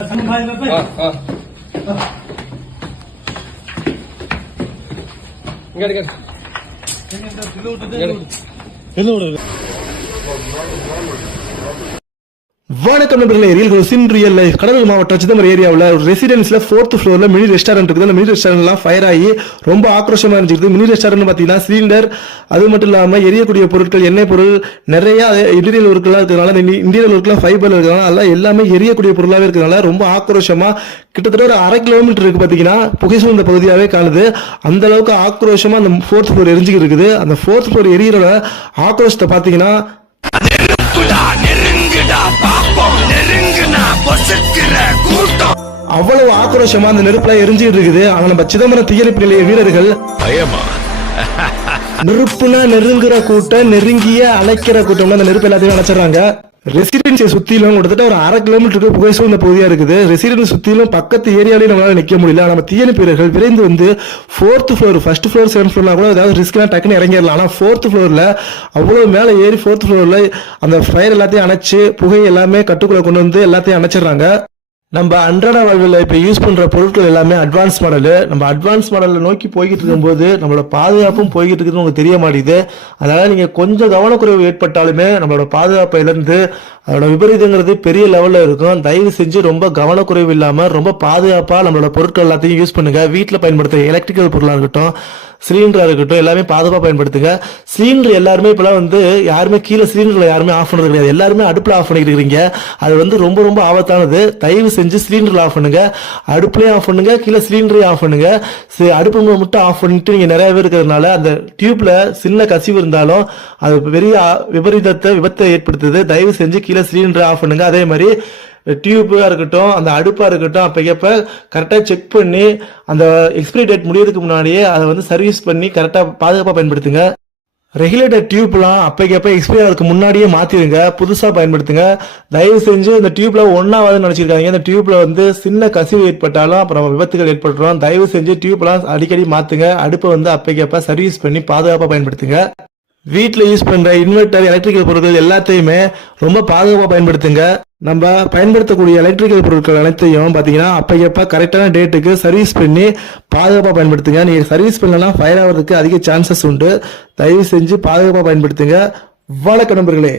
வணக்கம் நண்பர்களே, real life Cuddalore மாவட்டம் சிதம்பரம் ஏரியாவில் ஒரு ரெசிடென்ஸ்ல 4th ஃப்ளோர்ல மினி ரெஸ்டாரண்ட் இருக்குது. அந்த மினி ரெஸ்டாரண்ட்லாம் ஃபயர் ஆகி ரொம்ப ஆக்ரோஷமா இருந்துச்சு. மினி ரெஸ்டாரண்ட் பார்த்தீங்கன்னா சிலிண்டர், அது மட்டும் இல்லாமல் எரியக்கூடிய பொருட்கள், எண்ணெய் பொருள், நிறைய இன்டீரியல் ஒர்க்கெல்லாம் இருக்கிறதுனால, இன்டீரியல் ஒர்க்லாம் ஃபைபர் இருக்கிறதுனால அதெல்லாம் எல்லாமே எரியக்கூடிய பொருளாகவே இருக்கிறதுனால ரொம்ப ஆக்ரோஷமா கிட்டத்தட்ட ஒரு 1/2 கிலோமீட்டர் இருக்கு பார்த்தீங்கன்னா புகை சூழ்ந்த பகுதியாகவே காணுது. அந்த அளவுக்கு ஆக்ரோஷமா அந்த 4th ஃப்ளோர் எரிஞ்சுக்கிட்டு இருக்குது. அந்த 4th ஃப்ளோர் எரியிற ஆக்ரோஷத்தை பார்த்தீங்கன்னா அவ்வளவு ஆக்ரோஷமா அந்த நெருப்புல எரிஞ்சிட்டு இருக்குது. ஆனா நம்ம சிதம்பரம் தீயணைப்பு நிலைய வீரர்கள் நெருப்புனா நெருங்குற கூட்டம், நெருங்கிய அணைக்கிற கூட்டம், அந்த நெருப்பு எல்லாத்தையும் அணைச்சிடறாங்க. ரெசிடென்சியை சுத்திலும் கிட்டத்தட்ட ஒரு 1/2 கிலோமீட்டருக்கு புகை சூழ்ந்த பகுதியா இருக்குது. ரெசிடென்ஸ் சுத்திலும் பக்கத்து ஏரியாலையும் நம்மளால நிக்க முடியல. நம்ம தீயணைப்பு வீரர்கள் விரைந்து வந்து 4th floor, 1st floor, 7th ஃப்ளோர்னா கூட ஏதாவது ரிஸ்க்லாம் டக்குன்னு இறங்கிடலாம். ஆனா 4th ஃப்ளோர்ல அவ்வளவு மேல ஏறி 4th ஃப்ளோர்ல அந்த ஃபயர் எல்லாத்தையும் அணைச்சு புகை எல்லாமே கட்டுக்குள்ள கொண்டு வந்து எல்லாத்தையும் அணைச்சிடறாங்க. நம்ம அன்றாட வாழ்வில் இப்போ யூஸ் பண்ற பொருட்கள் எல்லாமே அட்வான்ஸ் மாடலு. நம்ம அட்வான்ஸ் மாடலில் நோக்கி போய்கிட்டு இருக்கும்போது நம்மளோட பாதுகாப்பும் போய்கிட்டு இருக்குன்னு உங்களுக்கு தெரிய மாட்டேங்குது. அதனால நீங்க கொஞ்சம் கவனக்குறைவு ஏற்பட்டாலுமே நம்மளோட பாதுகாப்பை இழந்து அதோட விபரீதங்கிறது பெரிய லெவல்ல இருக்கும். தயவு செஞ்சு ரொம்ப கவனக்குறைவு இல்லாம ரொம்ப பாதுகாப்பா நம்மளோட பொருட்கள் எல்லாத்தையும் யூஸ் பண்ணுங்க. வீட்டில் பயன்படுத்த எலக்ட்ரிக்கல் பொருளாக இருக்கட்டும், சிலிண்டரா இருக்கட்டும், எல்லாமே பாதுகாப்பா பயன்படுத்துங்க. சிலிண்டர் எல்லாருமே இப்பெல்லாம் வந்து யாருமே கீழே சிலிண்டர்ல யாருமே ஆஃப் பண்ணது கிடையாது. எல்லாருமே அடுப்புல ஆஃப் பண்ணிட்டு இருக்கீங்க. அது வந்து ரொம்ப ரொம்ப ஆபத்தானது. தயவு செஞ்சு சிலிண்டர்ல ஆஃப் பண்ணுங்க, அடுப்புலயும் ஆஃப் பண்ணுங்க, கீழே சிலிண்டரையும் ஆஃப் பண்ணுங்க. அடுப்பு மட்டும் ஆஃப் பண்ணிட்டு நீங்க நிறைய பேர் இருக்கிறதுனால அந்த டியூப்ல சின்ன கசிவு இருந்தாலும் அது பெரிய விபத்தை ஏற்படுத்துது. தயவு செஞ்சு கீழே சிலிண்டரை ஆஃப் பண்ணுங்க. அதே மாதிரி டியூபா இருக்கட்டும், அந்த அடுப்பா இருக்கட்டும், அப்ப கரெக்டா செக் பண்ணி அந்த எக்ஸ்பைரி டேட் முடியறதுக்கு முன்னாடியே அதை வந்து சர்வீஸ் பண்ணி கரெக்டா பாதுகாப்பா பயன்படுத்துங்க. ரெகுலேட்டர் டியூப்லாம் அப்ப எக்ஸ்பைரி ஆகிறதுக்கு முன்னாடியே மாத்திருங்க, புதுசா பயன்படுத்துங்க. தயவு செஞ்சு இந்த டியூப்ல ஒன்னாவது நினைச்சிருக்காங்க. இந்த டியூப்ல வந்து சின்ன கசிவு ஏற்பட்டாலும் அப்புறம் விபத்துகள் ஏற்பட்டுரும். தயவு செஞ்சு டியூப்லாம் அடிக்கடி மாத்துங்க. அடுப்பை வந்து அப்ப சர்வீஸ் பண்ணி பாதுகாப்பா பயன்படுத்துங்க. வீட்டில் யூஸ் பண்ற இன்வெர்டர், எலக்ட்ரிக்கல் பொருட்கள் எல்லாத்தையுமே ரொம்ப பாதுகாப்பாக பயன்படுத்துங்க. நம்ம பயன்படுத்தக்கூடிய எலக்ட்ரிக்கல் பொருட்கள் அனைத்தையும் பார்த்தீங்கன்னா அப்ப கரெக்டான டேட்டுக்கு சர்வீஸ் பண்ணி பாதுகாப்பாக பயன்படுத்துங்க. நீங்கள் சர்வீஸ் பண்ணலாம் ஃபயர் ஆகிறதுக்கு அதிக சான்சஸ் உண்டு. தயவு செஞ்சு பாதுகாப்பாக பயன்படுத்துங்க. வணக்கம் நண்பர்களே.